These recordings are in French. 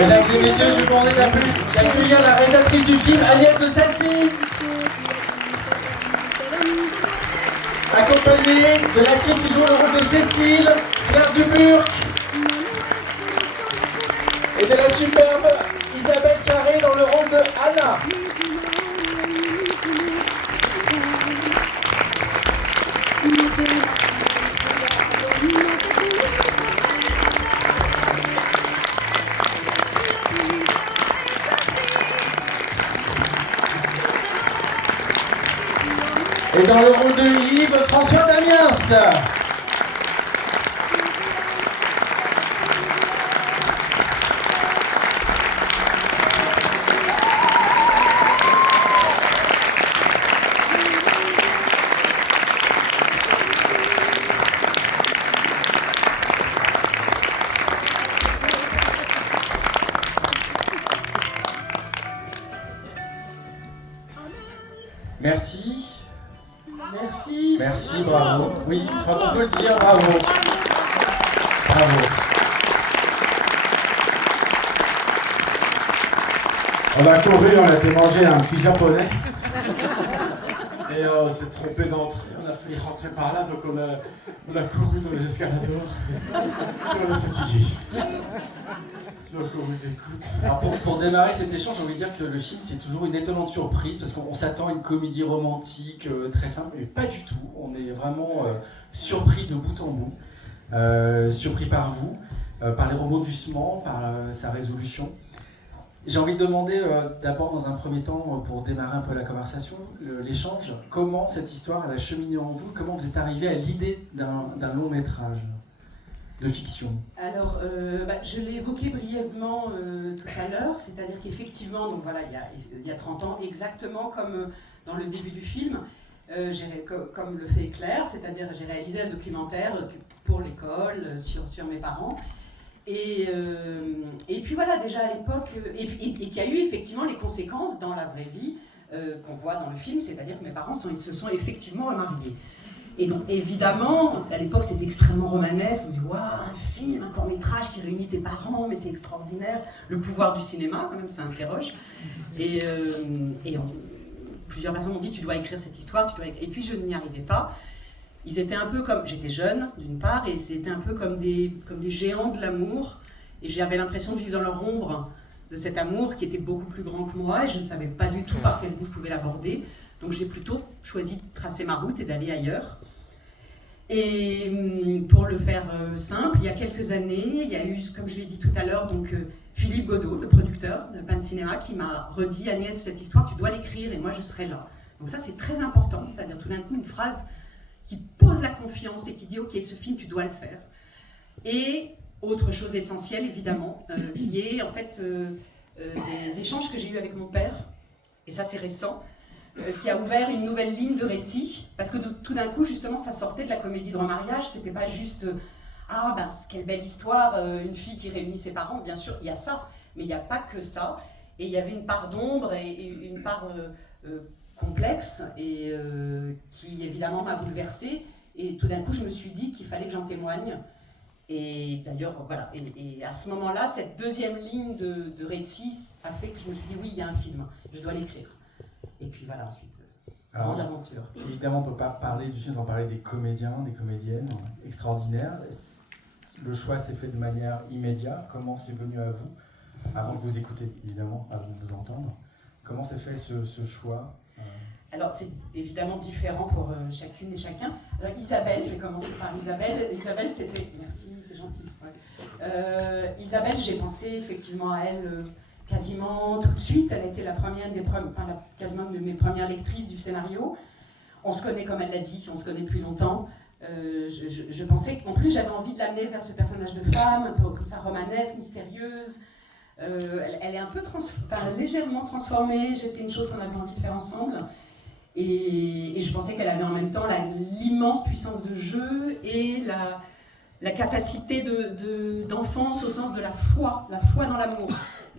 Mesdames et messieurs, je vous demande d'accueillir la réalisatrice du film, Agnès de Sacy, accompagnée de l'actrice qui joue le rôle de Cécile, Claire Duburc, et de la superbe Isabelle Carré dans le rôle de Anna. Et dans le rôle de Yves, François Damiens. Merci. Merci. Merci, bravo. Oui, je crois qu'on peut le dire, bravo. Bravo. On a couru, on a été manger un petit japonais. Et on s'est trompé d'entrée, on a failli rentrer par là, donc on a couru dans les escalators. Et on est fatigué. Donc on vous écoute. Alors pour démarrer cet échange, j'ai envie de dire que le film c'est toujours une étonnante surprise parce qu'on s'attend à une comédie romantique très simple, mais pas du tout. On est vraiment surpris de bout en bout, surpris par vous, par les rebondissements, par sa résolution. J'ai envie de demander d'abord dans un premier temps, pour démarrer un peu la conversation, l'échange, comment cette histoire elle a cheminé en vous, comment vous êtes arrivé à l'idée d'un long métrage de fiction? Alors, je l'ai évoqué brièvement tout à l'heure, c'est-à-dire qu'effectivement, donc voilà, il y a 30 ans, exactement comme dans le début du film, comme le fait Claire, c'est-à-dire j'ai réalisé un documentaire pour l'école sur mes parents. Et puis voilà, déjà à l'époque, et qu'il y a eu effectivement les conséquences dans la vraie vie qu'on voit dans le film, c'est-à-dire que mes parents se sont effectivement remariés. Et donc évidemment, à l'époque c'était extrêmement romanesque, on se dit waouh, un film, un court-métrage qui réunit tes parents, mais c'est extraordinaire. Le pouvoir du cinéma, quand même, ça interroge. Et plusieurs personnes m'ont dit tu dois écrire cette histoire, et puis je n'y arrivais pas. Ils étaient un peu comme, j'étais jeune d'une part, et ils étaient un peu comme des géants de l'amour, et j'avais l'impression de vivre dans leur ombre de cet amour qui était beaucoup plus grand que moi, et je ne savais pas du tout par quel bout je pouvais l'aborder. Donc j'ai plutôt choisi de tracer ma route et d'aller ailleurs. Et pour le faire simple, il y a quelques années, il y a eu, comme je l'ai dit tout à l'heure, donc Philippe Godot, le producteur de Pan Cinéma, qui m'a redit « Agnès, cette histoire, tu dois l'écrire et moi je serai là ». Donc ça c'est très important, c'est-à-dire tout d'un coup une phrase qui pose la confiance et qui dit « Ok, ce film, tu dois le faire ». Et autre chose essentielle, évidemment, qui est en fait des échanges que j'ai eus avec mon père, et ça c'est récent, qui a ouvert une nouvelle ligne de récit, parce que tout d'un coup, justement, ça sortait de la comédie de remariage, c'était pas juste « Ah, ben, quelle belle histoire, une fille qui réunit ses parents », bien sûr, il y a ça, mais il n'y a pas que ça, et il y avait une part d'ombre et une part complexe, et qui évidemment m'a bouleversée, et tout d'un coup, je me suis dit qu'il fallait que j'en témoigne, et d'ailleurs, voilà, et à ce moment-là, cette deuxième ligne de récit a fait que je me suis dit « Oui, il y a un film, je dois l'écrire ». Et puis voilà, ensuite, grande aventure. Évidemment, on ne peut pas parler du film sans parler des comédiens, des comédiennes extraordinaires. Le choix s'est fait de manière immédiate. Comment c'est venu à vous, avant de vous écouter, évidemment, avant de vous entendre? Comment s'est fait ce choix? Alors, c'est évidemment différent pour chacune et chacun. Alors, Isabelle, je vais commencer par Isabelle. Isabelle, c'était... Merci, c'est gentil. Ouais. Isabelle, j'ai pensé effectivement à elle... quasiment tout de suite, elle a été quasiment de mes premières lectrices du scénario. On se connaît, comme elle l'a dit, on se connaît depuis longtemps. Je pensais qu'en plus j'avais envie de l'amener vers ce personnage de femme, un peu comme ça romanesque, mystérieuse. Elle est un peu légèrement transformée, c'était une chose qu'on avait envie de faire ensemble. Et je pensais qu'elle avait en même temps l'immense puissance de jeu et la capacité d'enfance au sens de la foi dans l'amour.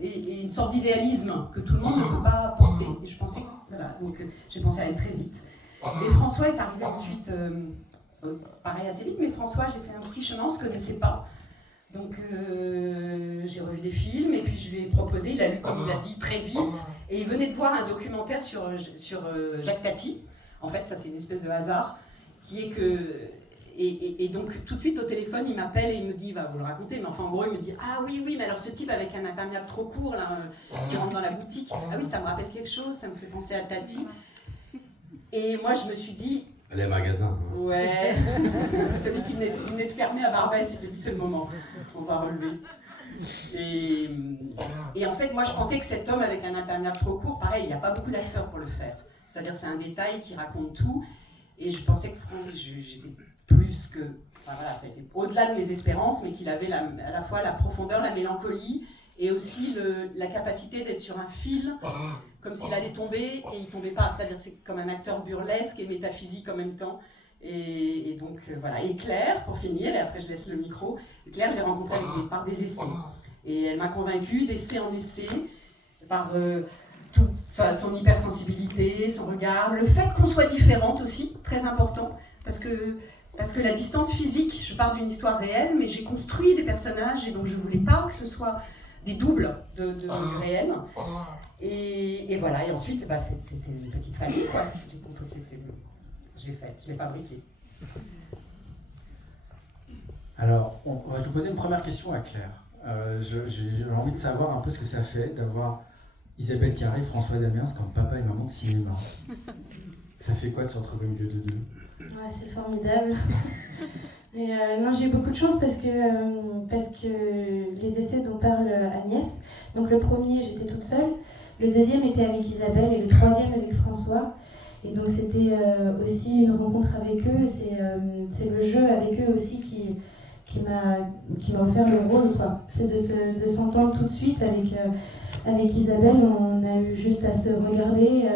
Et une sorte d'idéalisme que tout le monde ne peut pas porter. Et je pensais, voilà, donc j'ai pensé à elle très vite. Et François est arrivé ensuite, pareil assez vite, mais François, j'ai fait un petit chemin, on ne se connaissait pas. Donc j'ai revu des films et puis je lui ai proposé, il a lu comme il a dit très vite, et il venait de voir un documentaire sur Jacques Tati. En fait, ça c'est une espèce de hasard, qui est que... Et donc tout de suite au téléphone, il m'appelle et il me dit, il va vous le raconter, mais enfin en gros il me dit, ah oui, mais alors ce type avec un imperméable trop court, là, qui rentre dans la boutique, ah oui, ça me rappelle quelque chose, ça me fait penser à Tati. Et moi je me suis dit... Les magasins. Hein. Ouais, celui qui venait de fermer à Barbès, il s'est dit c'est le moment, on va relever. Et en fait, moi je pensais que cet homme avec un imperméable trop court, pareil, il n'y a pas beaucoup d'acteurs pour le faire. C'est-à-dire c'est un détail qui raconte tout, et je pensais que j'étais plus que... Enfin voilà, ça a été au-delà de mes espérances, mais qu'il avait à la fois la profondeur, la mélancolie, et aussi la capacité d'être sur un fil, comme s'il allait tomber, et il tombait pas. C'est-à-dire c'est comme un acteur burlesque et métaphysique en même temps. Et donc voilà. Et Claire, pour finir, et après je laisse le micro, Claire, je l'ai rencontrée par des essais. Et elle m'a convaincue d'essai en essai, par tout, son hypersensibilité, son regard, le fait qu'on soit différente aussi, très important, parce que la distance physique, je pars d'une histoire réelle, mais j'ai construit des personnages, et donc je voulais pas que ce soit des doubles du réel. Et voilà, et ensuite, c'était une petite famille, quoi. Je l'ai fabriqué. Alors, on va te poser une première question à Claire. J'ai envie de savoir un peu ce que ça fait d'avoir Isabelle Carré, François Damiens comme papa et maman de cinéma. Ça fait quoi de se retrouver au milieu de deux? Ouais, c'est formidable. Et non, j'ai eu beaucoup de chance parce que les essais dont parle Agnès, donc le premier j'étais toute seule, le deuxième était avec Isabelle et le troisième avec François. Et donc c'était aussi une rencontre avec eux, c'est le jeu avec eux aussi qui m'a offert le rôle, quoi. C'est de s'entendre tout de suite avec Isabelle, on a eu juste à se regarder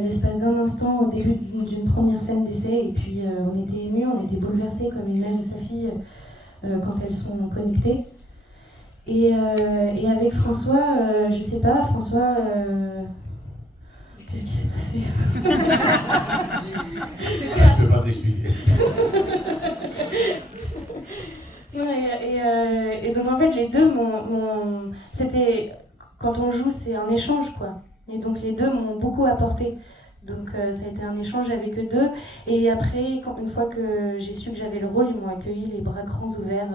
l'espace d'un instant au début d'une première scène d'essai, et puis on était émus, on était bouleversés comme une mère et sa fille quand elles sont connectées. Et avec François, je sais pas, François, qu'est-ce qui s'est passé? Je peux pas t'expliquer. Et donc en fait les deux c'était, quand on joue c'est un échange, quoi. Et donc les deux m'ont beaucoup apporté. Donc ça a été un échange avec eux deux. Et après, une fois que j'ai su que j'avais le rôle, ils m'ont accueilli les bras grands ouverts.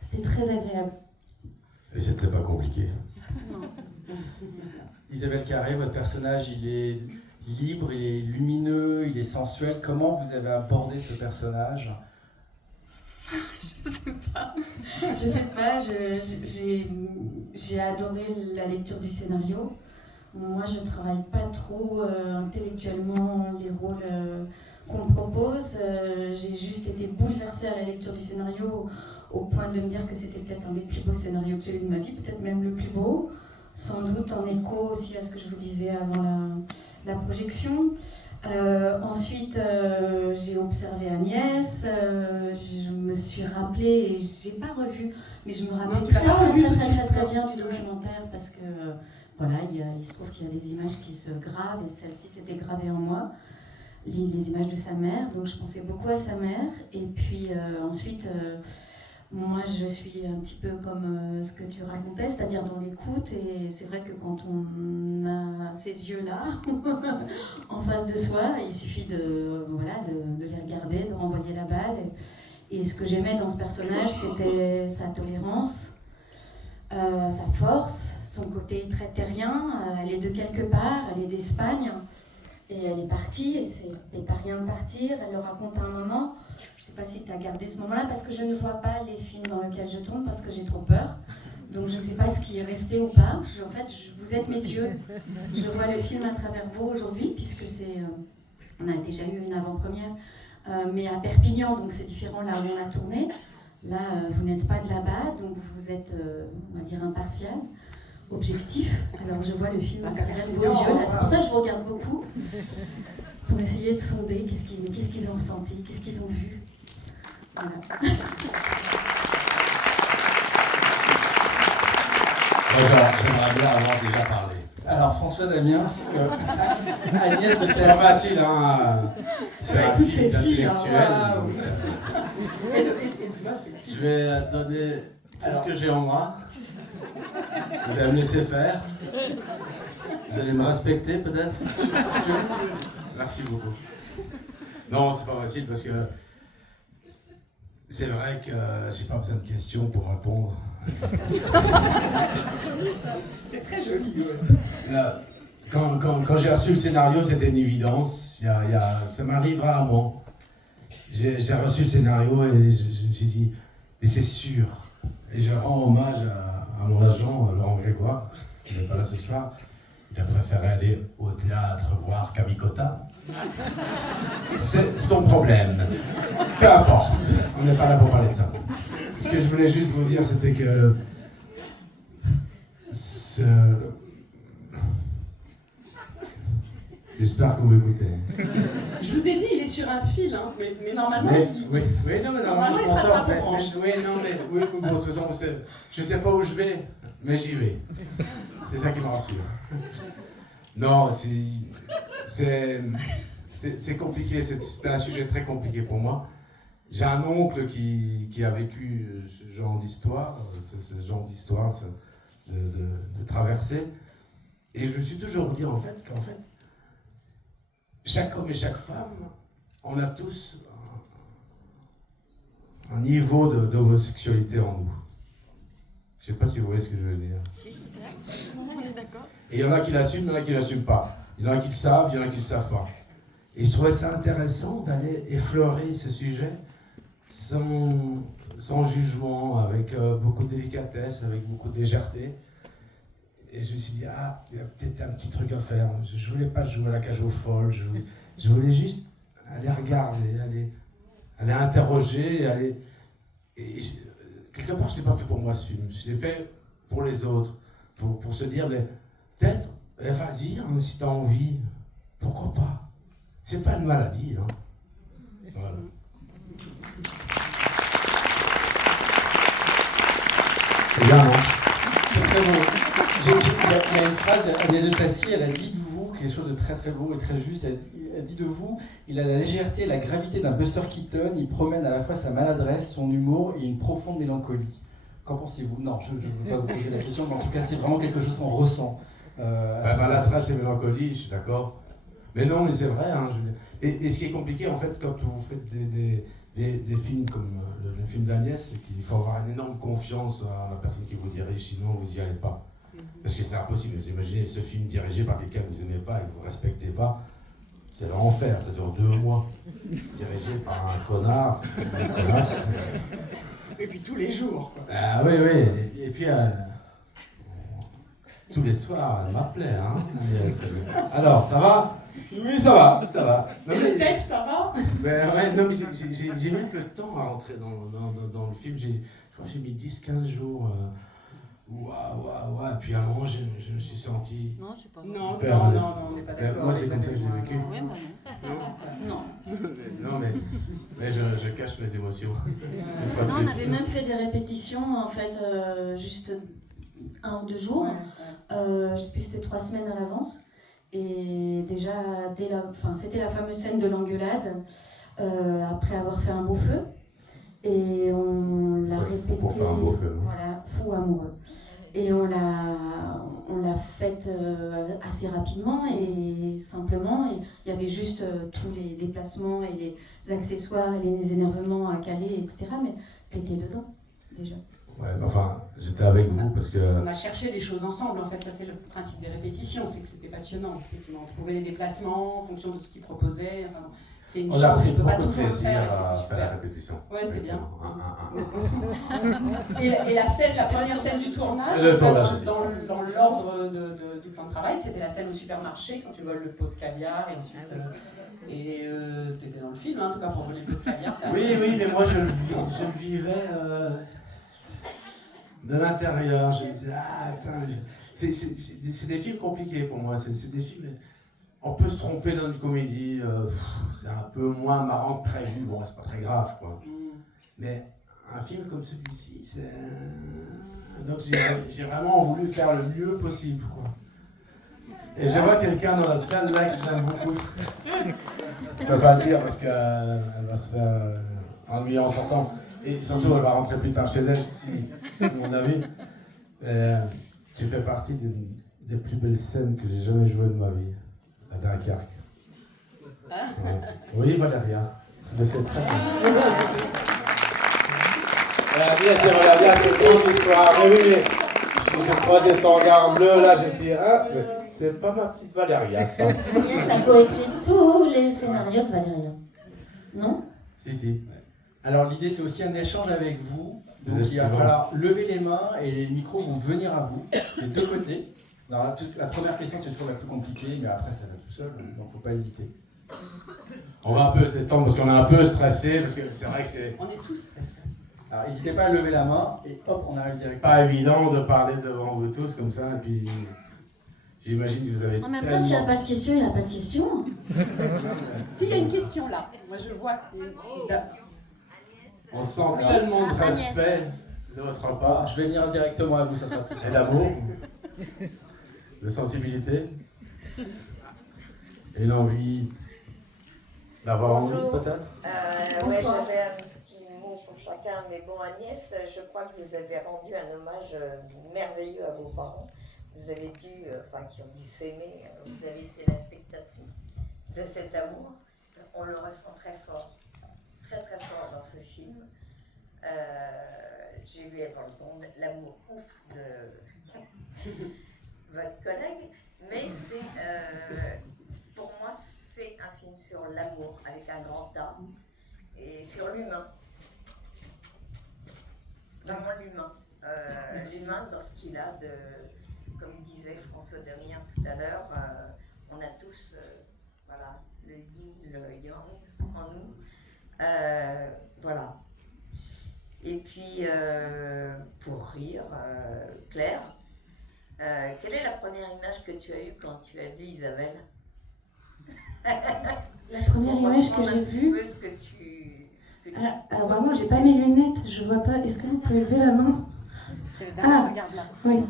C'était très agréable. Et c'était pas compliqué. Isabelle Carré, votre personnage, il est libre, il est lumineux, il est sensuel. Comment vous avez abordé ce personnage? Je sais pas, j'ai adoré la lecture du scénario. Moi, je travaille pas trop intellectuellement les rôles qu'on me propose. J'ai juste été bouleversée à la lecture du scénario au point de me dire que c'était peut-être un des plus beaux scénarios que j'ai eu de ma vie, peut-être même le plus beau. Sans doute en écho aussi à ce que je vous disais avant la projection. Ensuite, j'ai observé Agnès, je me suis rappelée, et j'ai pas revu, mais je me rappelle très bien du documentaire parce que voilà, il se trouve qu'il y a des images qui se gravent et celle-ci s'était gravée en moi, les images de sa mère, donc je pensais beaucoup à sa mère. Et puis ensuite, moi je suis un petit peu comme ce que tu racontais, c'est-à-dire dans l'écoute, et c'est vrai que quand on a ces yeux-là en face de soi, il suffit de les regarder, de renvoyer la balle. Et ce que j'aimais dans ce personnage, c'était sa tolérance, sa force, son côté très terrien. Elle est de quelque part, elle est d'Espagne, et elle est partie, et c'était pas rien de partir. Elle le raconte à un moment. Je sais pas si tu as gardé ce moment-là, parce que je ne vois pas les films dans lesquels je tourne, parce que j'ai trop peur. Donc je ne sais pas ce qui est resté ou pas. Vous êtes mes yeux. Je vois le film à travers vous aujourd'hui, puisque on a déjà eu une avant-première, mais à Perpignan, donc c'est différent là où on a tourné. Là, vous n'êtes pas de là-bas, donc vous êtes, on va dire, impartial, objectif. Alors je vois le film à travers vos yeux. Là. C'est pour ça que je vous regarde beaucoup, pour essayer de sonder qu'est-ce qu'ils ont ressenti, qu'est-ce qu'ils ont vu. Voilà. J'aimerais bien avoir déjà parlé. Alors François Damiens, Agnès de C'est Sassy. pas facile, hein. C'est un Toutes film ces filles, hein, intellectuel. waouh. Je vais donner C'est ce que j'ai en moi. Vous allez me laisser faire. Vous allez me respecter peut-être. Merci beaucoup. Non, c'est pas facile parce que c'est vrai que j'ai pas besoin de questions pour répondre. C'est joli ça. C'est très joli. Là, quand j'ai reçu le scénario, c'était une évidence. Ça m'arrive rarement. J'ai reçu le scénario et je me suis dit, mais c'est sûr. Et je rends hommage à mon agent, Laurent Grégoire, qui n'est pas là ce soir. Il a préféré aller au théâtre voir Kamikota. C'est son problème. Peu importe, on n'est pas là pour parler de ça. Ce que je voulais juste vous dire, c'était que j'espère que vous m'écoutez. Je vous ai dit, il est sur un fil, hein, mais normalement, Oui, non, mais normalement, je il m'en sera sors. pas pour branche. Oui, bon, de toute façon, je sais pas où je vais, mais j'y vais. C'est ça qui me rassure. Non, c'est compliqué, c'est un sujet très compliqué pour moi. J'ai un oncle qui a vécu ce genre d'histoire, de traversée. Et je me suis toujours dit qu'en fait, chaque homme et chaque femme, on a tous un niveau d'homosexualité en nous. Je ne sais pas si vous voyez ce que je veux dire. On est d'accord. Et il y en a qui l'assument, il y en a qui ne l'assument pas. Il y en a qui le savent, il y en a qui ne le savent pas. Et je trouvais ça intéressant d'aller effleurer ce sujet sans jugement, avec beaucoup de délicatesse, avec beaucoup de légèreté. Et je me suis dit, il y a peut-être un petit truc à faire. Je ne voulais pas jouer à la cage aux folles, je voulais juste aller regarder, aller interroger, quelque part, je ne l'ai pas fait pour moi ce film, je l'ai fait pour les autres, pour se dire, mais peut-être, vas-y, hein, si tu as envie, pourquoi pas. C'est pas une maladie. Hein. Voilà. C'est bien, non? C'est très beau. Il y a une phrase, Agnès de Sacy, elle a dit de vous quelque chose de très très beau et très juste. Elle dit de vous, il a la légèreté et la gravité d'un Buster Keaton, il promène à la fois sa maladresse, son humour et une profonde mélancolie. Qu'en pensez-vous? Non, je ne veux pas vous poser la question, mais en tout cas, c'est vraiment quelque chose qu'on ressent. Maladresse et mélancolie, je suis d'accord. Mais non, mais c'est vrai. Hein, et ce qui est compliqué, en fait, quand vous faites des films comme le film d'Agnès, c'est qu'il faut avoir une énorme confiance à la personne qui vous dirige, sinon vous n'y allez pas. Parce que c'est impossible. Vous imaginez ce film dirigé par quelqu'un que vous n'aimez pas et que vous ne respectez pas, c'est l'enfer, ça dure 2 mois. Dirigé par un connard, une connasse. Et puis tous les jours. Quoi. Ah oui, et puis tous les soirs, elle m'appelait. Hein. Alors, ça va? Oui, ça va. Non, et le texte, ça va? Non, mais j'ai mis un peu de temps à rentrer dans le film. Je crois que j'ai mis 10-15 jours. Waouh. Et puis à un moment, je me suis senti. Non, je sais pas. Non, on n'est pas Ben, d'accord. moi, c'est comme ça que je l'ai vécu. Ouais, moi non. Non, mais je cache mes émotions. Une fois de Non, on plus. avait même fait des répétitions, en fait, juste 1 ou 2 jours. Je sais plus, c'était 3 semaines à l'avance. Et déjà, c'était la fameuse scène de l'engueulade, après avoir fait un beau feu. Et on l'a répété. Pour faire un beau feu. Voilà, fou amoureux. Et on l'a faite assez rapidement et simplement. Et il y avait juste tous les déplacements et les accessoires et les énervements à caler, etc. Mais t'étais dedans, déjà. Ouais, mais enfin, j'étais avec vous parce que. On a cherché les choses ensemble, en fait, ça c'est le principe des répétitions, c'est que c'était passionnant, effectivement. On trouvait les déplacements en fonction de ce qu'ils proposaient. Enfin, c'est une On a chance, pris on ne peut pas beaucoup de toujours le plaisir faire et à c'était faire la super. répétition. Ouais, c'était bien. Un. Et la première scène du tournage, Le tournage, dans l'ordre du plan de travail, c'était la scène au supermarché quand tu voles le pot de caviar et ensuite. Tu étais dans le film, hein, en tout cas pour voler le pot de caviar. Oui, mais moi je le vivais de l'intérieur. Je me disais, attends, c'est des films compliqués pour moi. C'est des films. On peut se tromper dans une comédie, c'est un peu moins marrant que prévu. Bon, c'est pas très grave, quoi. Mais un film comme celui-ci, c'est. Donc j'ai vraiment voulu faire le mieux possible, quoi. Et je vois quelqu'un dans la salle là que j'aime beaucoup. Je ne peux pas le dire parce qu'elle va se faire ennuyer en sortant. Et surtout, elle va rentrer plus tard chez elle, si mon avis. Tu fais partie des plus belles scènes que j'ai jamais jouées de ma vie, à Dunkerque. Ouais. Oui, Valéria, je sais très bien. Valéria, c'est une grande histoire. Mais oui, j'ai croisé ton regard bleu, là, je me suis dit, ah, c'est pas ma petite Valéria, ça. Agnès a coécrit tous les scénarios de Valéria. Non? Si. Alors l'idée c'est aussi un échange avec vous, donc il va Effectivement. falloir lever les mains et les micros vont venir à vous, des deux côtés. Alors, la première question c'est toujours la plus compliquée, mais après ça va tout seul, donc faut pas hésiter. On va un peu se détendre parce qu'on est un peu stressé, parce que c'est vrai que c'est On est tous stressés. Alors n'hésitez pas à lever la main et hop, on arrive directement. pas évident de parler devant vous tous comme ça, et puis j'imagine que vous avez En même temps, s'il n'y a pas de questions, il n'y a pas de questions. S'il y a une question là, moi je vois. On sent tellement de Agnès. respect de votre Ah, part, je vais venir directement à vous, ça sera plus et simple. d'amour, de sensibilité, et l'envie d'avoir envie peut-être. Ouais, j'avais un petit mot pour chacun, mais bon, Agnès, je crois que vous avez rendu un hommage merveilleux à vos parents. Vous avez dû, qui ont dû s'aimer, vous avez été la spectatrice de cet amour. On le ressent très fort, très fort dans ce film. J'ai vu avant le temps l'amour ouf de votre collègue, mais pour moi, c'est un film sur l'amour avec un grand A et sur l'humain. Vraiment l'humain. L'humain dans ce qu'il a de, comme disait François Derrien tout à l'heure, on a tous le yin, le yang en nous. Voilà. Et puis, pour rire, Claire, quelle est la première image que tu as eue quand tu as vu Isabelle? La première image que j'ai vue. Ce que tu... Alors pardon, j'ai pas mes lunettes, je vois pas. Est-ce que vous pouvez lever la main? C'est le dernier, Ah. regarde là. Oui.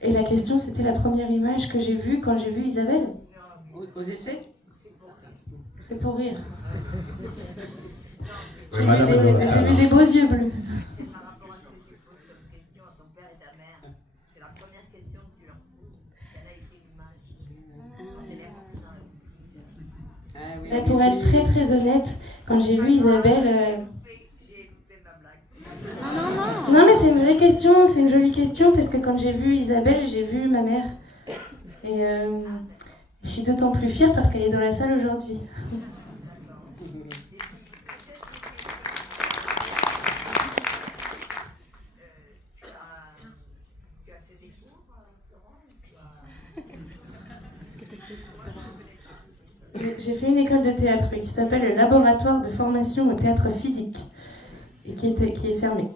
Et la question c'était la première image que j'ai vue quand j'ai vu Isabelle. Aux essais? C'est pour rire. Oui, madame, elle doit J'ai savoir. vu des beaux yeux bleus. Par rapport à ce que tu poses comme question à ton père et ta mère, c'est la première question que tu leur poses. Quelle a été l'image? Ah oui, Mais pour être très honnête, quand j'ai vu Isabelle. J'ai coupé ma blague. Non. Non mais c'est une vraie question, c'est une jolie question parce que quand j'ai vu Isabelle, j'ai vu ma mère. Et je suis d'autant plus fière parce qu'elle est dans la salle aujourd'hui. Tu as fait des cours, Florence? Est-ce que t'as deux cours? J'ai fait une école de théâtre qui s'appelle le Laboratoire de formation au théâtre physique et qui est fermée.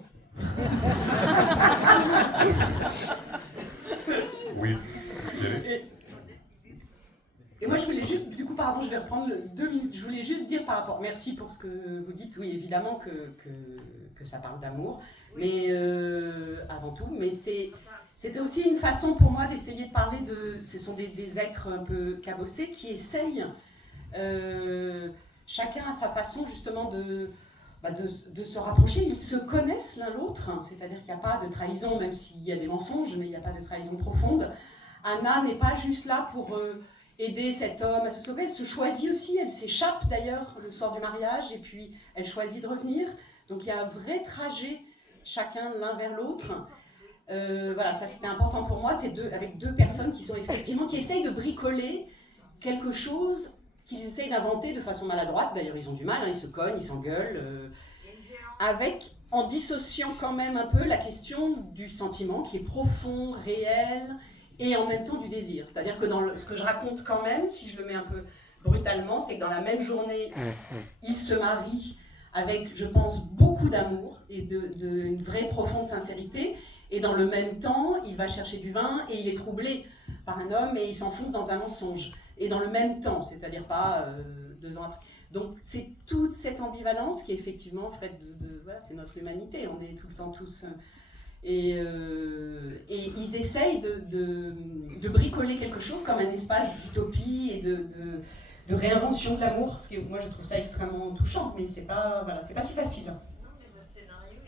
Oui. Et moi, je voulais juste, du coup, pardon, je vais reprendre 2 minutes. Je voulais juste dire par rapport, merci pour ce que vous dites. Oui, évidemment que ça parle d'amour, mais avant tout, mais c'était aussi une façon pour moi d'essayer de parler de. Ce sont des êtres un peu cabossés qui essayent, chacun à sa façon justement de se rapprocher. Ils se connaissent l'un l'autre, hein, c'est-à-dire qu'il n'y a pas de trahison, même s'il y a des mensonges, mais il n'y a pas de trahison profonde. Anna n'est pas juste là pour aider cet homme à se sauver, elle se choisit aussi, elle s'échappe d'ailleurs le soir du mariage, et puis elle choisit de revenir. Donc il y a un vrai trajet, chacun l'un vers l'autre. Voilà, ça c'était important pour moi, c'est avec 2 personnes qui sont effectivement, qui essayent de bricoler quelque chose qu'ils essayent d'inventer de façon maladroite. D'ailleurs, ils ont du mal, hein, ils se cognent, ils s'engueulent, en dissociant quand même un peu la question du sentiment qui est profond, réel, et en même temps du désir. C'est-à-dire que dans ce que je raconte quand même, si je le mets un peu brutalement, c'est que dans la même journée, ils se marient avec, je pense, beaucoup d'amour et une vraie profonde sincérité, et dans le même temps, il va chercher du vin et il est troublé par un homme et il s'enfonce dans un mensonge. Et dans le même temps, c'est-à-dire pas 2 ans après. Donc c'est toute cette ambivalence qui est effectivement faite voilà, c'est notre humanité, on est tout le temps tous... Et ils essayent de bricoler quelque chose comme un espace d'utopie et de réinvention de l'amour, parce que moi je trouve ça extrêmement touchant, mais c'est pas si facile. Non, mais votre scénario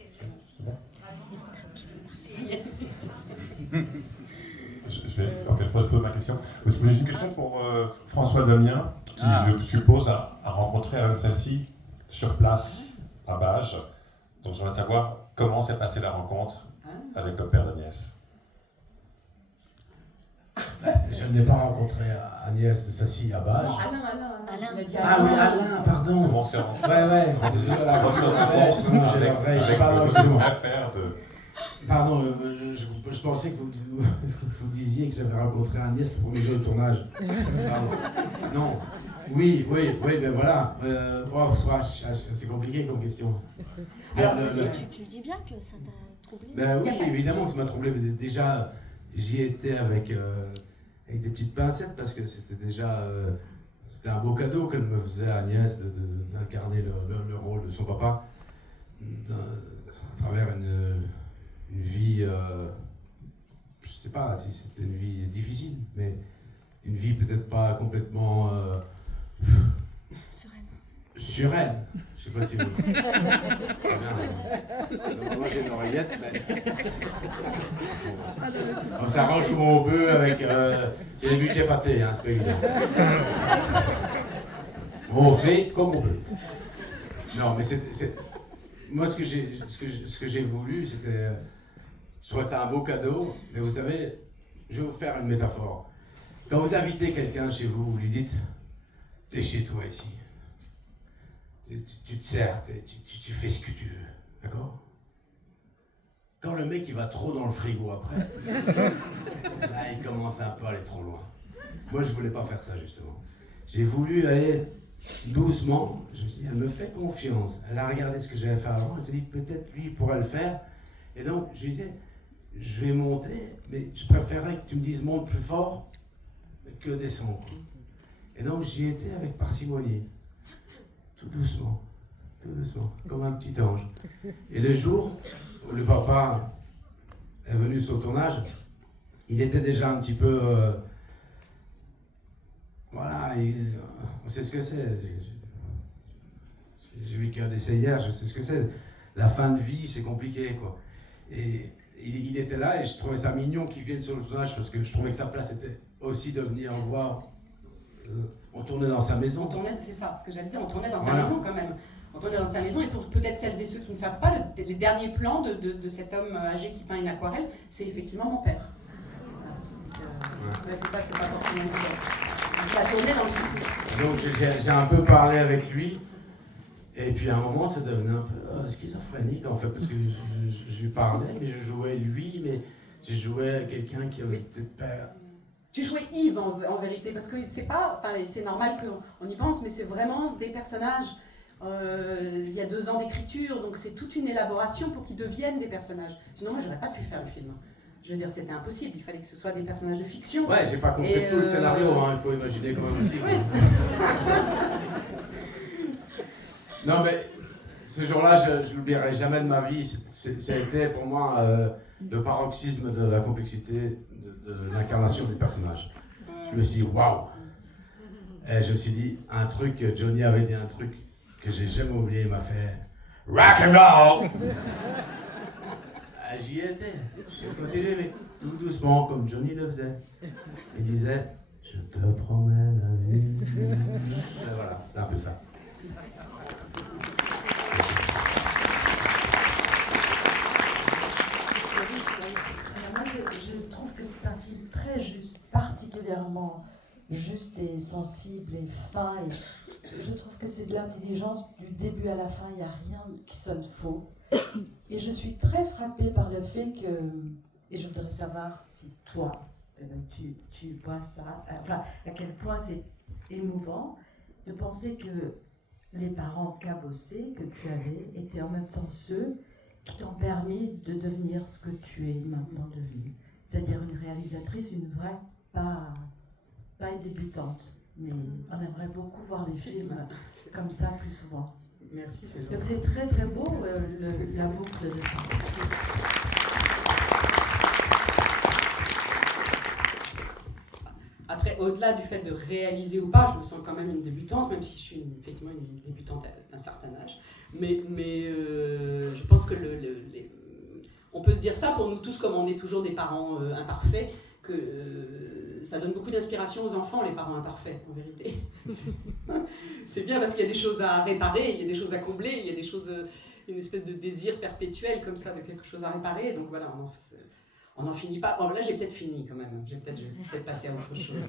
Mais j'ai une question pour François Damien, qui, je suppose, a rencontré Alan Sassi sur place, à Bages. Donc j'aimerais savoir comment s'est passée la rencontre avec le père d'Agnès. Je n'ai pas rencontré Agnès de Sassi à Bages. Non, Alain. Il a dit Ah oui, Alain, pardon. Comment c'est rencontré? Ouais. Désolé, la Votre rencontre rencontre avec le vrai père de... Pardon, je pensais que vous disiez que j'avais rencontré Agnès le premier jour de tournage. Pardon. Non. Oui, ben voilà. C'est compliqué comme question. Alors, tu dis bien que ça t'a troublé. Ben oui, évidemment que ça m'a troublé. Mais déjà, j'y étais avec des petites pincettes parce que c'était déjà... c'était un beau cadeau qu'elle me faisait, Agnès, d'incarner le rôle de son papa à travers une vie, je sais pas si c'était une vie difficile, mais une vie peut-être pas complètement sereine. Je sais pas si vous... Moi j'ai une oreillette, mais... On s'arrange comme on peut avec... c'est les budgets pâtés, hein, c'est pas évident. On fait comme on peut. Non, mais c'est... Moi, ce que j'ai voulu, c'était... Je trouvais ça un beau cadeau, mais vous savez, je vais vous faire une métaphore. Quand vous invitez quelqu'un chez vous, vous lui dites, t'es chez toi ici. Tu te sers, tu fais ce que tu veux, d'accord? Quand le mec il va trop dans le frigo après, là il commence un peu à aller trop loin. Moi je voulais pas faire ça justement. J'ai voulu aller doucement, je me suis dit, elle me fait confiance. Elle a regardé ce que j'avais fait avant, elle s'est dit peut-être lui il pourrait le faire. Et donc je lui disais, je vais monter, mais je préférerais que tu me dises monte plus fort que descendre. Et donc j'y étais avec parcimonie. Tout doucement, comme un petit ange. Et le jour où le papa est venu sur le tournage, il était déjà un petit peu... voilà, on sait ce que c'est. J'ai vécu un décès hier, je sais ce que c'est. La fin de vie, c'est compliqué, quoi. Et il était là et je trouvais ça mignon qu'il vienne sur le tournage parce que je trouvais que sa place était aussi de venir voir... on tournait dans sa maison. C'est ça, ce que j'allais dire, on tournait dans sa maison quand même. On tournait dans sa maison et pour peut-être celles et ceux qui ne savent pas, les derniers plans de cet homme âgé qui peint une aquarelle, c'est effectivement mon père. C'est ça, c'est pas forcément mon père. Il a tourné dans le futur. Donc j'ai un peu parlé avec lui et puis à un moment ça devenait un peu schizophrénique en fait parce que je lui parlais mais je jouais lui mais je jouais quelqu'un qui avait peut-être pas... Tu jouais Yves en vérité, parce que c'est pas, enfin, c'est normal qu'on y pense, mais c'est vraiment des personnages. Il y a 2 ans d'écriture, donc c'est toute une élaboration pour qu'ils deviennent des personnages. Sinon, moi, j'aurais pas pu faire le film. Je veux dire, c'était impossible. Il fallait que ce soit des personnages de fiction. Ouais, j'ai pas compris tout le scénario, hein, il faut imaginer quand même aussi. Oui, non, mais ce jour-là, je l'oublierai jamais de ma vie. Ça a été pour moi le paroxysme de la complexité de l'incarnation du personnage. Je me suis dit, waouh! Et je me suis dit, Johnny avait dit un truc que j'ai jamais oublié, il m'a fait rock and roll! J'y étais, j'ai continué, mais tout doucement, comme Johnny le faisait. Il disait, je te promets la vie. Et voilà, c'est un peu ça. Moi, je trouve que c'est un film très juste, particulièrement juste et sensible et fin. Et je trouve que c'est de l'intelligence du début à la fin, il n'y a rien qui sonne faux. Et je suis très frappée par le fait que, et je voudrais savoir si toi, tu vois ça, enfin, à quel point c'est émouvant de penser que les parents cabossés que tu avais étaient en même temps ceux qui t'ont permis de devenir ce que tu es maintenant devenue. C'est-à-dire une réalisatrice, une vraie, pas une débutante. Mais on aimerait beaucoup voir des films comme ça plus souvent. Merci, c'est Donc c'est très très beau la boucle de ça. Après, au-delà du fait de réaliser ou pas, je me sens quand même une débutante, même si je suis effectivement une débutante d'un certain âge. Mais je pense que on peut se dire ça pour nous tous, comme on est toujours des parents imparfaits, que ça donne beaucoup d'inspiration aux enfants, les parents imparfaits, en vérité. C'est bien parce qu'il y a des choses à réparer, il y a des choses à combler, il y a des choses, une espèce de désir perpétuel comme ça, de quelque chose à réparer. Donc voilà, on n'en finit pas. Bon, là, j'ai peut-être fini quand même. Je vais peut-être passer à autre chose.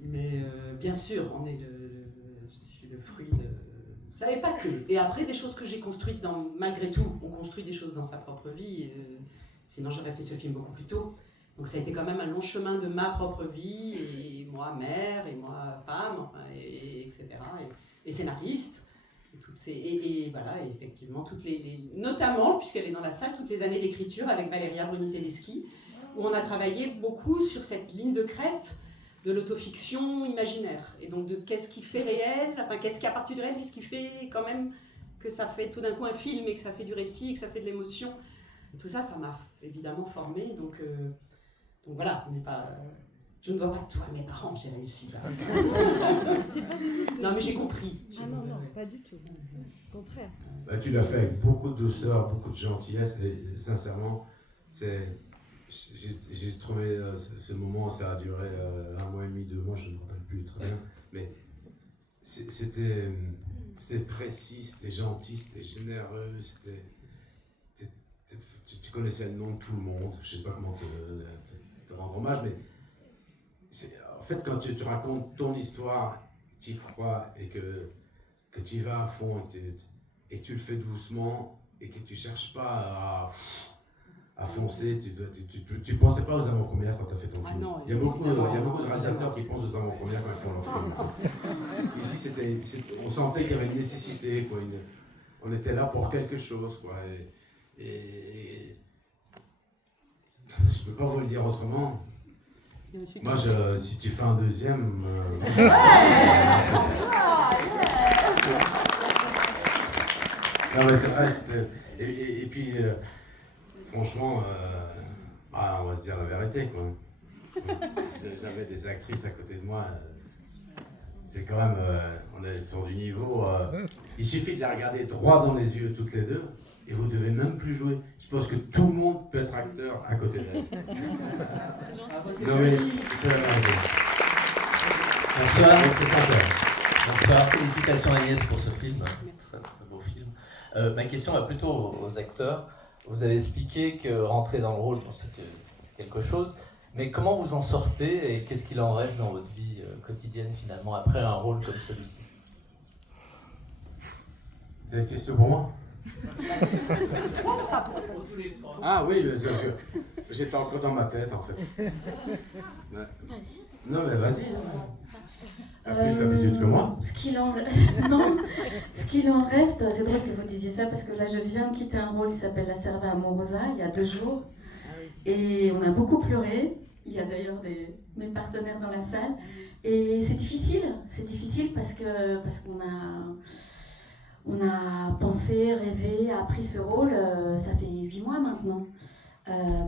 Mais bien sûr, je suis le fruit de... Ça n'est pas que. Et après, des choses que j'ai construites malgré tout, on construit des choses dans sa propre vie. Sinon, j'aurais fait ce film beaucoup plus tôt. Donc ça a été quand même un long chemin de ma propre vie, et moi mère, et moi femme, enfin, etc. Et scénariste. Et voilà, et effectivement, notamment, puisqu'elle est dans la salle, toutes les années d'écriture avec Valéria Bruni-Tedeschi, où on a travaillé beaucoup sur cette ligne de crête de l'autofiction imaginaire. Et donc de qu'est-ce qui fait réel, enfin qu'est-ce qui à partir du réel, qu'est-ce qui fait quand même que ça fait tout d'un coup un film et que ça fait du récit, et que ça fait de l'émotion. Et tout ça, ça m'a évidemment formée. Donc voilà, je ne dois pas tout à mes parents que j'ai réussi. Là. Non, mais j'ai compris. Ah non, pas du tout. Au contraire. Bah, tu l'as fait avec beaucoup de douceur, beaucoup de gentillesse, et sincèrement, j'ai trouvé ce moment, ça a duré 1 mois et demi, 2 mois, je ne me rappelle plus très bien, mais c'était précis, c'était gentil, c'était généreux, tu connaissais le nom de tout le monde, je ne sais pas comment te rendre hommage, mais en fait quand tu racontes ton histoire, tu y crois et que tu y vas à fond et que tu le fais doucement et que tu ne cherches pas à foncer, tu ne pensais pas aux avant-premières quand tu as fait ton film. Non, il y a beaucoup de réalisateurs qui pensent aux avant-premières quand ils font leur film. Ici, on sentait qu'il y avait une nécessité, quoi, on était là pour quelque chose, quoi, et je ne peux pas vous le dire autrement. Moi, si tu fais un deuxième... Non mais c'est vrai, et puis... franchement, on va se dire la vérité, quoi. J'avais des actrices à côté de moi. C'est quand même, on est sur du niveau. Il suffit de les regarder droit dans les yeux toutes les deux, et vous devez même plus jouer. Je pense que tout le monde peut être acteur à côté d'elle. C'est gentil. Non mais c'est la vérité. Bonsoir. C'est sincère. Bonsoir. Félicitations Agnès pour ce film. Merci. C'est un très beau film. Ma question va plutôt aux acteurs. Vous avez expliqué que rentrer dans le rôle, c'est quelque chose, mais comment vous en sortez et qu'est-ce qu'il en reste dans votre vie quotidienne finalement après un rôle comme celui-ci? Vous avez une question pour moi? Ah oui, j'étais encore dans ma tête en fait. Ouais. Non mais vas-y. T'as plus l'habitude que moi. Ce qu'il en reste, c'est drôle que vous disiez ça parce que là je viens de quitter un rôle qui s'appelle La Serva Amorosa il y a 2 jours et on a beaucoup pleuré. Il y a d'ailleurs mes partenaires dans la salle et c'est difficile parce qu'on a pensé, rêvé, appris ce rôle. Ça fait 8 mois maintenant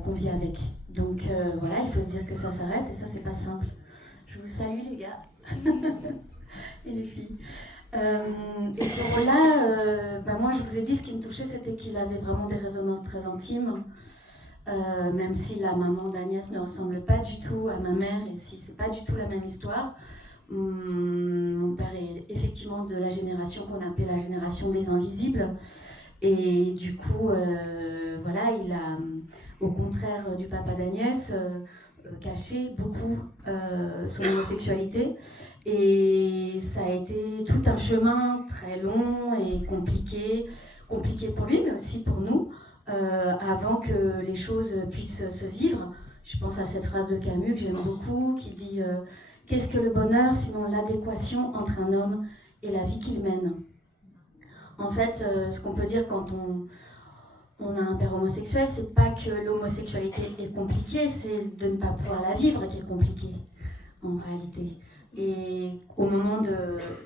qu'on vit avec. Donc voilà, il faut se dire que ça s'arrête et ça c'est pas simple. Je vous salue les gars. Et les filles. Et ce rôle-là, moi je vous ai dit, ce qui me touchait, c'était qu'il avait vraiment des résonances très intimes. Même si la maman d'Agnès ne ressemble pas du tout à ma mère, et si c'est pas du tout la même histoire. Mon père est effectivement de la génération qu'on appelle la génération des invisibles. Et du coup, voilà, il a, au contraire du papa d'Agnès, caché beaucoup son homosexualité et ça a été tout un chemin très long et compliqué pour lui mais aussi pour nous avant que les choses puissent se vivre. Je pense à cette phrase de Camus que j'aime beaucoup qui dit qu'est-ce que le bonheur sinon l'adéquation entre un homme et la vie qu'il mène. En fait, ce qu'on peut dire quand on a un père homosexuel, c'est pas que l'homosexualité est compliquée, c'est de ne pas pouvoir la vivre qui est compliqué, en réalité. Et au moment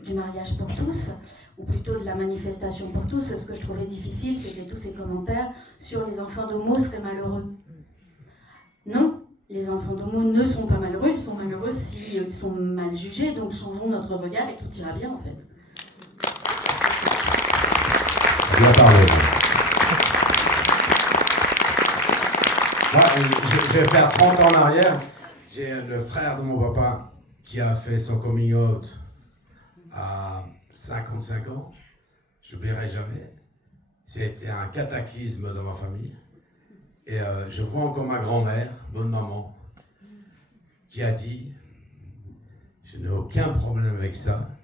du mariage pour tous, ou plutôt de la manifestation pour tous, ce que je trouvais difficile, c'était tous ces commentaires sur les enfants d'homo seraient malheureux. Non, les enfants d'homo ne sont pas malheureux, ils sont malheureux s'ils sont mal jugés, donc changeons notre regard et tout ira bien en fait. Bien parlé. Moi, je vais faire 30 ans en arrière. J'ai le frère de mon papa qui a fait son coming out à 55 ans. Je n'oublierai jamais. C'était un cataclysme dans ma famille. Et je vois encore ma grand-mère, bonne maman, qui a dit « Je n'ai aucun problème avec ça.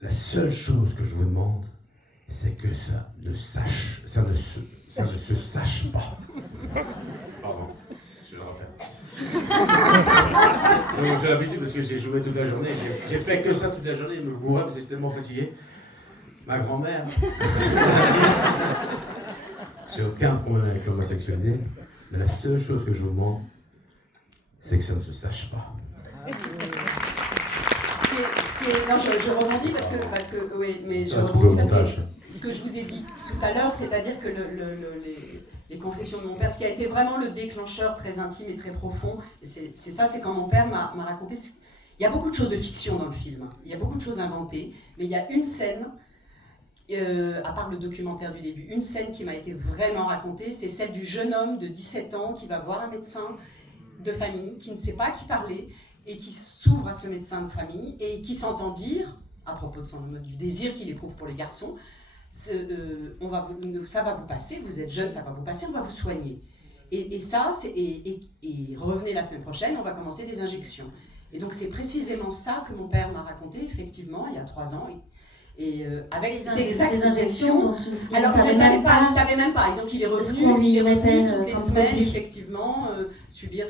La seule chose que je vous demande, c'est que ça ne se sache pas. » Pardon, je vais le refaire. Non, j'ai l'habitude parce que j'ai joué toute la journée. J'ai fait que ça toute la journée. Je me bourrais parce que j'étais tellement fatigué. Ma grand-mère. J'ai aucun problème avec l'homosexualité. Mais la seule chose que je vous demande, c'est que ça ne se sache pas. Non, je rebondis parce que oui, mais je rebondis parce que ce que je vous ai dit tout à l'heure, c'est-à-dire que les confessions de mon père, ce qui a été vraiment le déclencheur très intime et très profond, et c'est quand mon père m'a raconté. Il y a beaucoup de choses de fiction dans le film, il y a beaucoup de choses inventées, mais il y a une scène, à part le documentaire du début, une scène qui m'a été vraiment racontée, c'est celle du jeune homme de 17 ans qui va voir un médecin de famille, qui ne sait pas à qui parler, et qui s'ouvre à ce médecin de famille, et qui s'entend dire, à propos du désir qu'il éprouve pour les garçons, ça va vous passer, vous êtes jeune, ça va vous passer, on va vous soigner. Et revenez la semaine prochaine, on va commencer des injections. Et donc c'est précisément ça que mon père m'a raconté, effectivement, il y a 3 ans. Avec des injections dont alors il ne savait même pas, et donc il est revenu toutes les semaines effectivement subir,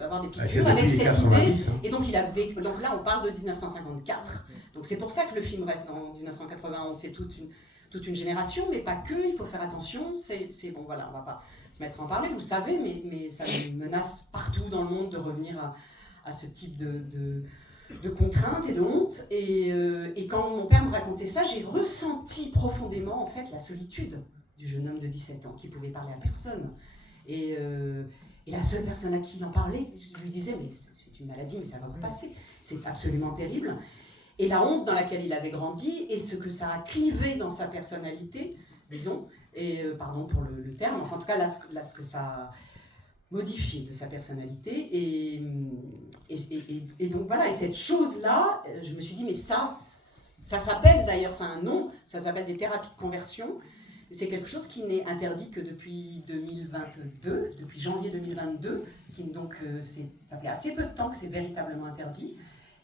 avoir des piqûres avec cette idée, et donc il a vécu, donc là on parle de 1954, donc c'est pour ça que le film reste en 1991, c'est toute une génération, mais pas que, il faut faire attention, c'est bon voilà, on va pas se mettre à en parler, vous savez, mais ça menace partout dans le monde de revenir à ce type de contraintes et de honte, et quand mon père me racontait ça, j'ai ressenti profondément en fait la solitude du jeune homme de 17 ans qui pouvait parler à personne, et la seule personne à qui il en parlait, je lui disais mais c'est une maladie, mais ça va vous passer, c'est absolument terrible, et la honte dans laquelle il avait grandi et ce que ça a clivé dans sa personnalité, disons, et pardon pour le terme, enfin en tout cas là ce que ça a modifié de sa personnalité, et donc voilà, et cette chose-là, je me suis dit, mais ça s'appelle, d'ailleurs, c'est un nom, ça s'appelle des thérapies de conversion, et c'est quelque chose qui n'est interdit que depuis 2022, depuis janvier 2022, donc ça fait assez peu de temps que c'est véritablement interdit,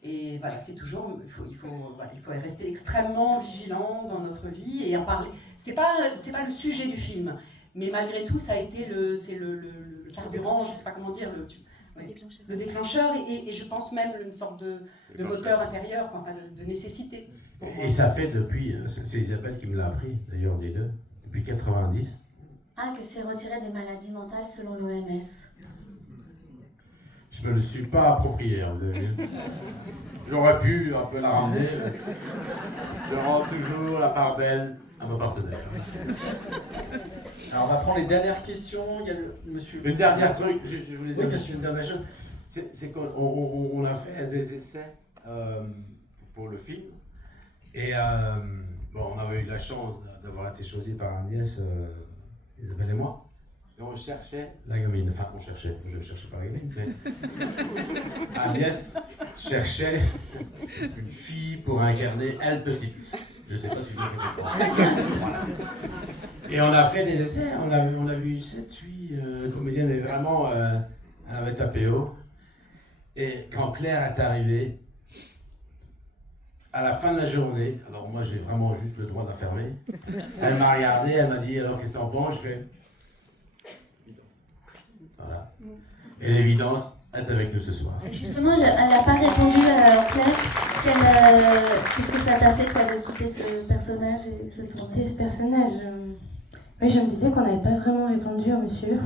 et voilà, c'est toujours, il faut rester extrêmement vigilant dans notre vie, et en parler, c'est pas le sujet du film, mais malgré tout, ça a été le carburant, je ne sais pas comment dire, le déclencheur, et je pense même une sorte de moteur intérieur, enfin de nécessité. Et ça fait depuis, c'est Isabelle qui me l'a appris, d'ailleurs, des deux, depuis 90. Ah, que c'est retiré des maladies mentales selon l'OMS. Je me le suis pas approprié, hein, vous avez vu. J'aurais pu un peu la ramener. Je rends toujours la part belle à mon partenaire. Alors on va prendre les dernières questions. Il y a le monsieur. Une dernière truc, je voulais dire une dernière chose, c'est qu'on a fait des essais pour le film. Et bon, on avait eu la chance d'avoir été choisi par Agnès, Isabelle et moi. Et on cherchait la gamine. Enfin, on cherchait, je ne cherchais pas la gamine, mais Agnès cherchait une fille pour incarner elle petite. Je ne sais pas si vous avez fait voilà. Et on a fait des essais, on a vu 7-8 comédiennes, et vraiment, elle avait tapé haut. Et quand Claire est arrivée, à la fin de la journée, alors moi j'ai vraiment juste le droit de la fermer, elle m'a regardé, elle m'a dit alors qu'est-ce que t'en penses? Je fais voilà. Et l'évidence est avec nous ce soir. Et justement, elle n'a pas répondu à Claire. Qu'est-ce que ça t'a fait quoi, de quitter ce personnage et ce tour? Quitter ce personnage Oui, je me disais qu'on n'avait pas vraiment répondu à monsieur.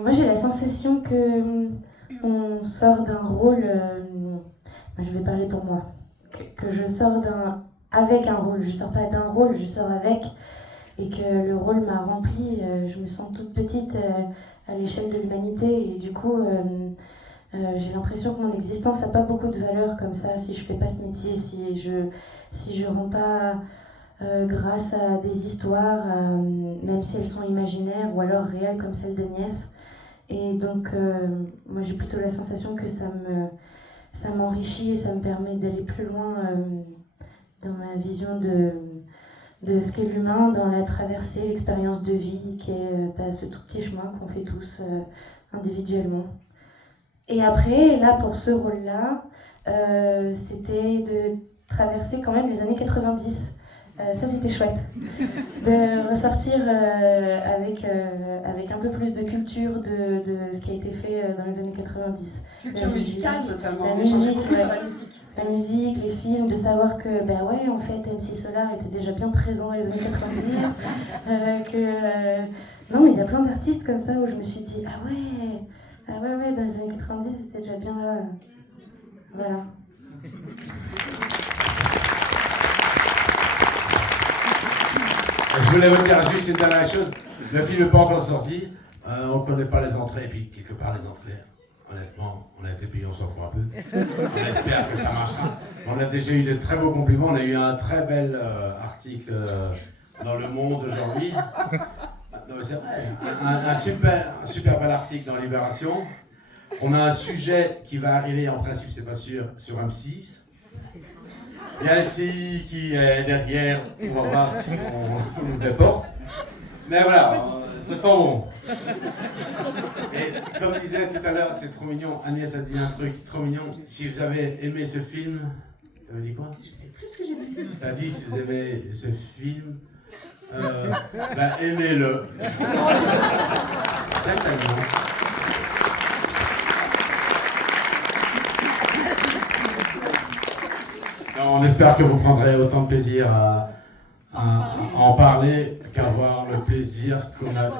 Moi j'ai la sensation que on sort d'un rôle, je vais parler pour moi, que je sors avec un rôle, je sors pas d'un rôle, je sors avec, et que le rôle m'a rempli, je me sens toute petite à l'échelle de l'humanité, et du coup j'ai l'impression que mon existence n'a pas beaucoup de valeur comme ça, si je fais pas ce métier, si je rends pas grâce à des histoires, même si elles sont imaginaires ou alors réelles comme celle d'Agnès. Et donc, moi j'ai plutôt la sensation que ça m'enrichit et ça me permet d'aller plus loin dans ma vision de ce qu'est l'humain, dans la traversée, l'expérience de vie qui est ce tout petit chemin qu'on fait tous individuellement. Et après, là, pour ce rôle-là, c'était de traverser quand même les années 90. Ça, c'était chouette. De ressortir avec un peu plus de culture de ce qui a été fait dans les années 90. Culture musicale, notamment. La musique, la musique, les films, de savoir que, en fait, MC Solar était déjà bien présent dans les années 90. Non, mais il y a plein d'artistes comme ça où je me suis dit, ah ouais, dans les années 90, c'était déjà bien là. Voilà. Je voulais vous dire juste une dernière chose. Le film n'est pas encore sorti. On ne connaît pas les entrées. Et puis, quelque part, les entrées, honnêtement, on a été payé, on s'en fout un peu. On espère que ça marchera. On a déjà eu de très beaux compliments. On a eu un très bel article dans Le Monde aujourd'hui. Non, mais c'est vrai. Un super bel article dans Libération. On a un sujet qui va arriver, en principe, c'est pas sûr, sur M6. Il y a LCI qui est derrière, on va voir si on le porte. Mais voilà, ça sent bon. Et comme disait tout à l'heure, c'est trop mignon, Agnès a dit un truc trop mignon. Si vous avez aimé ce film, t'avais dit quoi? Je sais plus ce que j'ai dit. T'as dit si vous aimez ce film, aimez-le. Certainement. On espère que vous prendrez autant de plaisir à en parler qu'avoir le plaisir qu'on a.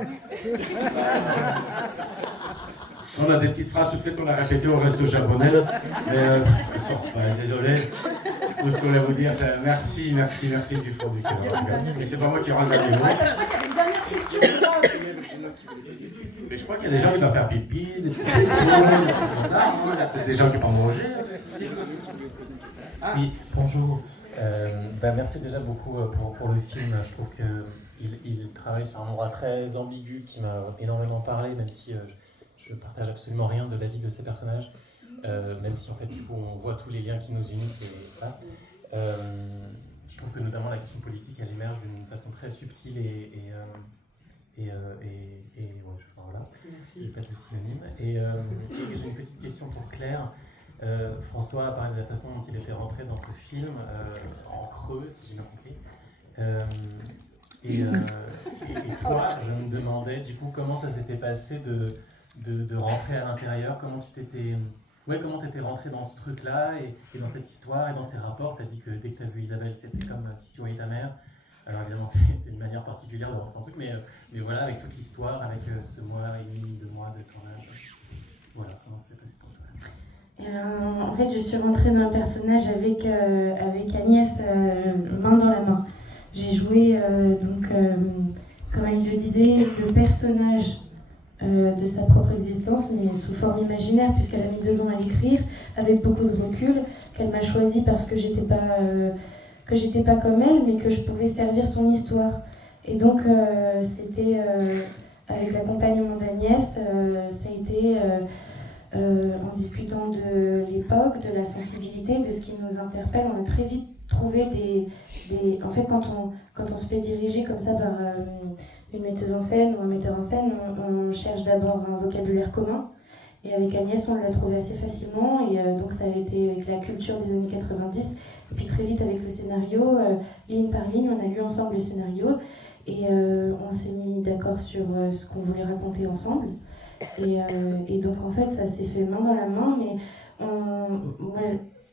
On a des petites phrases toutes faites qu'on a répétées au reste japonais, mais désolé. Tout ce qu'on voulait vous dire, c'est merci du fond du cœur. Mais c'est pas moi qui rends le dernier mot. Je crois qu'il y avait une dernière question. Mais je crois qu'il y a des gens qui doivent faire pipi, il y a peut-être des gens qui vont manger. Oui, bonjour. Merci déjà beaucoup pour le film. Je trouve qu'il travaille sur un endroit très ambigu qui m'a énormément parlé, même si je ne partage absolument rien de la vie de ces personnages. Même si en fait, du coup, on voit tous les liens qui nous unissent. Je trouve que notamment la question politique, elle émerge d'une façon très subtile voilà. Merci. Je répète le synonyme. Et j'ai une petite question pour Claire. François a parlé de la façon dont il était rentré dans ce film, en creux, si j'ai bien compris. Et toi, je me demandais du coup comment ça s'était passé de rentrer à l'intérieur, comment tu t'étais rentré dans ce truc-là et dans cette histoire et dans ces rapports. Tu as dit que dès que tu as vu Isabelle, c'était comme si tu voyais ta mère. Alors évidemment, c'est une manière particulière de rentrer dans le truc, mais voilà, avec toute l'histoire, avec ce mois et demi, 2 mois de tournage. Voilà, comment ça s'est passé pour toi? En fait, je suis rentrée dans un personnage avec Agnès, main dans la main. J'ai joué, comme elle le disait, le personnage de sa propre existence, mais sous forme imaginaire, puisqu'elle a mis 2 ans à l'écrire, avec beaucoup de recul, qu'elle m'a choisi parce que j'étais pas comme elle, mais que je pouvais servir son histoire. Et donc, c'était, avec l'accompagnement d'Agnès, ça a été... en discutant de l'époque, de la sensibilité, de ce qui nous interpelle, on a très vite trouvé des... En fait, quand on se fait diriger comme ça par une metteuse en scène ou un metteur en scène, on cherche d'abord un vocabulaire commun. Et avec Agnès, on l'a trouvé assez facilement. Et donc, ça a été avec la culture des années 90. Et puis très vite avec le scénario, ligne par ligne, on a lu ensemble le scénario. Et on s'est mis d'accord sur ce qu'on voulait raconter ensemble. Et donc en fait ça s'est fait main dans la main, mais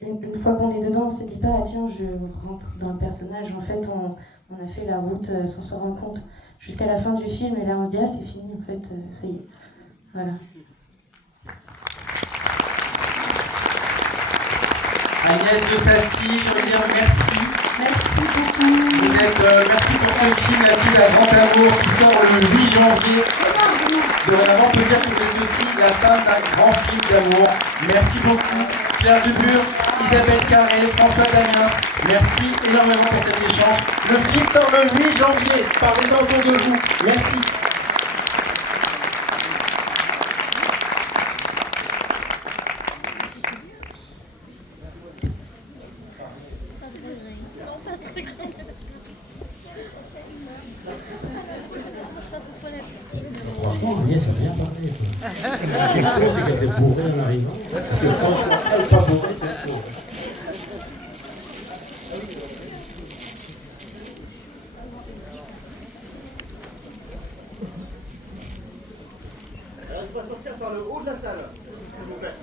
une fois qu'on est dedans, on se dit pas ah tiens je rentre dans le personnage. En fait on a fait la route sans s'en rendre compte jusqu'à la fin du film, et là on se dit ah c'est fini en fait, ça y est, voilà. Agnès de Sassy, je veux dire merci. Merci beaucoup. Merci pour ce film, La fille d'un grand amour, qui sort le 8 janvier. Dorénavant, on peut dire que vous êtes aussi la femme d'un grand film d'amour. Merci beaucoup. Pierre Dubure, Isabelle Carré, François Damiens, merci énormément pour cet échange. Le film sort le 8 janvier, parlez-en autour de vous. Merci. Franchement, Agnès n'a rien parlé. Ce qui est con, c'est qu'elle était bourrée en arrivant. Parce que franchement, elle pas bourrée, c'est autre chose. On va sortir par le haut de la salle, s'il vous plaît.